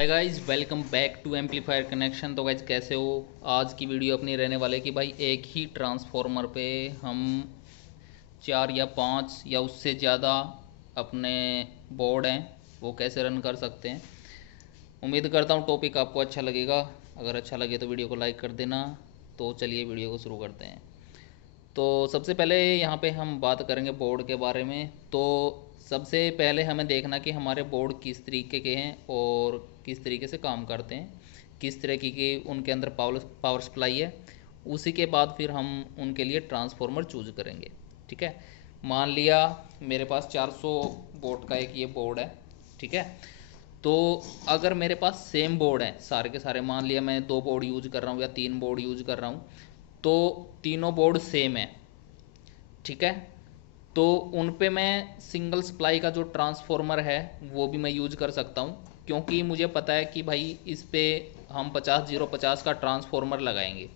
Hi guys, welcome back to amplifier connection. तो guys कैसे हो। आज की वीडियो अपनी रहने वाले कि भाई एक ही ट्रांसफॉर्मर पे हम 4 या 5 या उससे ज़्यादा अपने बोर्ड हैं वो कैसे रन कर सकते हैं। उम्मीद करता हूँ टॉपिक आपको अच्छा लगेगा। अगर अच्छा लगे तो वीडियो को लाइक कर देना। तो चलिए वीडियो को शुरू करते हैं। तो सबसे पहले यहाँ पे हम बात करेंगे बोर्ड के बारे में। तो सबसे पहले हमें देखना कि हमारे बोर्ड किस तरीके के हैं और किस तरीके से काम करते हैं, किस तरीके की उनके अंदर पावर सप्लाई है। उसी के बाद फिर हम उनके लिए ट्रांसफॉर्मर चूज करेंगे। ठीक है। मान लिया मेरे पास 400 वोल्ट का एक ये बोर्ड है। ठीक है। तो अगर मेरे पास सेम बोर्ड है सारे के सारे, मान लिया मैं 2 बोर्ड यूज कर रहा हूँ या 3 बोर्ड यूज कर रहा हूँ, तो तीनों बोर्ड सेम है। ठीक है। तो उन पे मैं सिंगल सप्लाई का जो ट्रांसफॉर्मर है वो भी मैं यूज कर सकता हूँ, क्योंकि मुझे पता है कि भाई इस पे हम 50-0-50 का ट्रांसफॉर्मर लगाएंगे।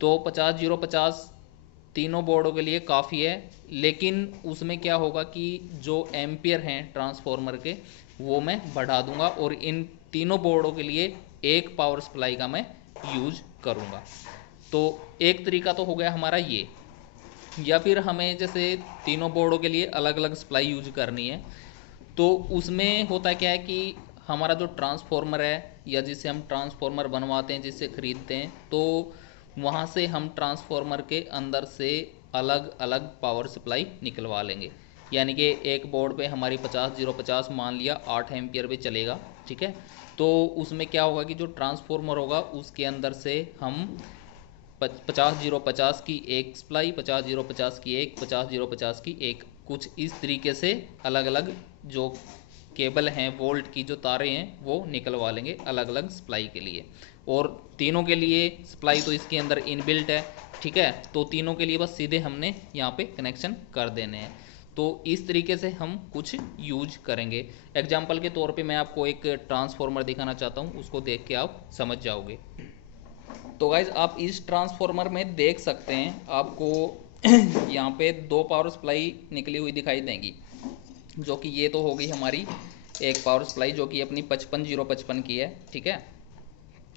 तो 50-0-50 तीनों बोर्डों के लिए काफ़ी है। लेकिन उसमें क्या होगा कि जो एम्पियर हैं ट्रांसफॉर्मर के वो मैं बढ़ा दूंगा और इन तीनों बोर्डों के लिए एक पावर सप्लाई का मैं यूज करूंगा। तो एक तरीका तो हो गया हमारा ये। या फिर हमें जैसे तीनों बोर्डों के लिए अलग अलग सप्लाई यूज करनी है, तो उसमें होता क्या है कि हमारा जो ट्रांसफॉर्मर है या जिससे हम ट्रांसफॉर्मर बनवाते हैं, जिससे ख़रीदते हैं, तो वहाँ से हम ट्रांसफॉर्मर के अंदर से अलग अलग पावर सप्लाई निकलवा लेंगे। यानी कि एक बोर्ड पे हमारी 50-0-50 मान लिया 8 एम्पियर पे चलेगा। ठीक है। तो उसमें क्या होगा कि जो ट्रांसफॉर्मर होगा उसके अंदर से हम 50-0-50 की एक सप्लाई, 50-0-50 की एक, 50-0-50 की एक, कुछ इस तरीके से अलग अलग जो केबल हैं, वोल्ट की जो तारें हैं, वो निकलवा लेंगे अलग अलग सप्लाई के लिए। और तीनों के लिए सप्लाई तो इसके अंदर इनबिल्ट है। ठीक है। तो तीनों के लिए बस सीधे हमने यहाँ पे कनेक्शन कर देने हैं। तो इस तरीके से हम कुछ यूज करेंगे। एग्जाम्पल के तौर पे मैं आपको एक ट्रांसफॉर्मर दिखाना चाहता हूँ, उसको देख के आप समझ जाओगे। तो गाइज आप इस ट्रांसफॉर्मर में देख सकते हैं, आपको यहाँ पे 2 पावर सप्लाई निकली हुई दिखाई देंगी, जो कि ये तो होगी हमारी एक पावर सप्लाई जो कि अपनी 55-0-55 की है। ठीक है।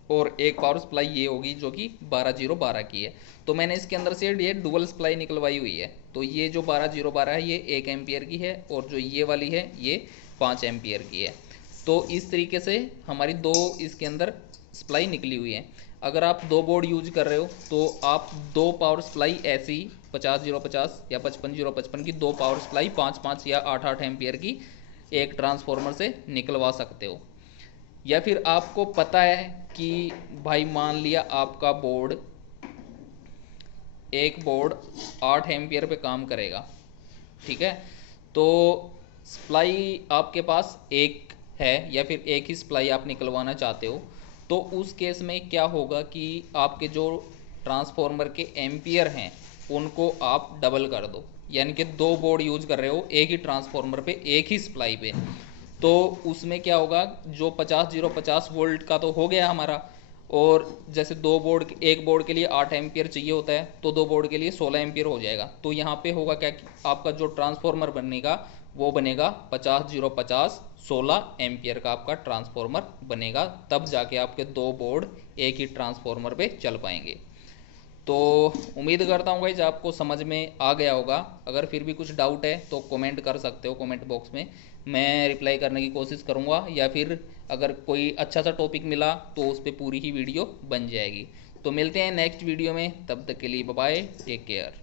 और एक पावर सप्लाई ये होगी जो कि 12-0-12 की है। तो मैंने इसके अंदर से ये डुअल सप्लाई निकलवाई हुई है। तो ये जो 12-0-12 है ये 1 एम्पियर की है और जो ये वाली है ये 5 एम्पियर की है। तो इस तरीके से हमारी दो इसके अंदर सप्लाई निकली हुई है। अगर आप 2 बोर्ड यूज कर रहे हो तो आप 2 पावर सप्लाई ऐसी 50-0-50 या 55-0-55 की 2 पावर सप्लाई 5-5 या 8-8 एम्पियर की एक ट्रांसफॉर्मर से निकलवा सकते हो। या फिर आपको पता है कि भाई मान लिया आपका बोर्ड, एक बोर्ड 8 एम्पियर पे काम करेगा। ठीक है। तो सप्लाई आपके पास एक है या फिर एक ही सप्लाई आप निकलवाना चाहते हो, तो उस केस में क्या होगा कि आपके जो ट्रांसफॉर्मर के एम्पियर हैं उनको आप डबल कर दो। यानी कि 2 बोर्ड यूज कर रहे हो एक ही ट्रांसफॉर्मर पे एक ही सप्लाई पे। तो उसमें क्या होगा, जो 50-0-50 वोल्ट का तो हो गया हमारा, और जैसे 2 बोर्ड, एक बोर्ड के लिए 8 एम्पियर चाहिए होता है तो 2 बोर्ड के लिए 16 एम्पियर हो जाएगा। तो यहाँ पे होगा क्या कि आपका जो ट्रांसफॉर्मर बनेगा वो बनेगा 50-0-50 16 एम्पियर का आपका ट्रांसफॉर्मर बनेगा। तब जाके आपके 2 बोर्ड एक ही ट्रांसफॉर्मर पे चल पाएंगे। तो उम्मीद करता हूँ गाइज आपको समझ में आ गया होगा। अगर फिर भी कुछ डाउट है तो कमेंट कर सकते हो कमेंट बॉक्स में, मैं रिप्लाई करने की कोशिश करूँगा। या फिर अगर कोई अच्छा सा टॉपिक मिला तो उस पर पूरी ही वीडियो बन जाएगी। तो मिलते हैं नेक्स्ट वीडियो में, तब तक के लिए बाय बाय, टेक केयर।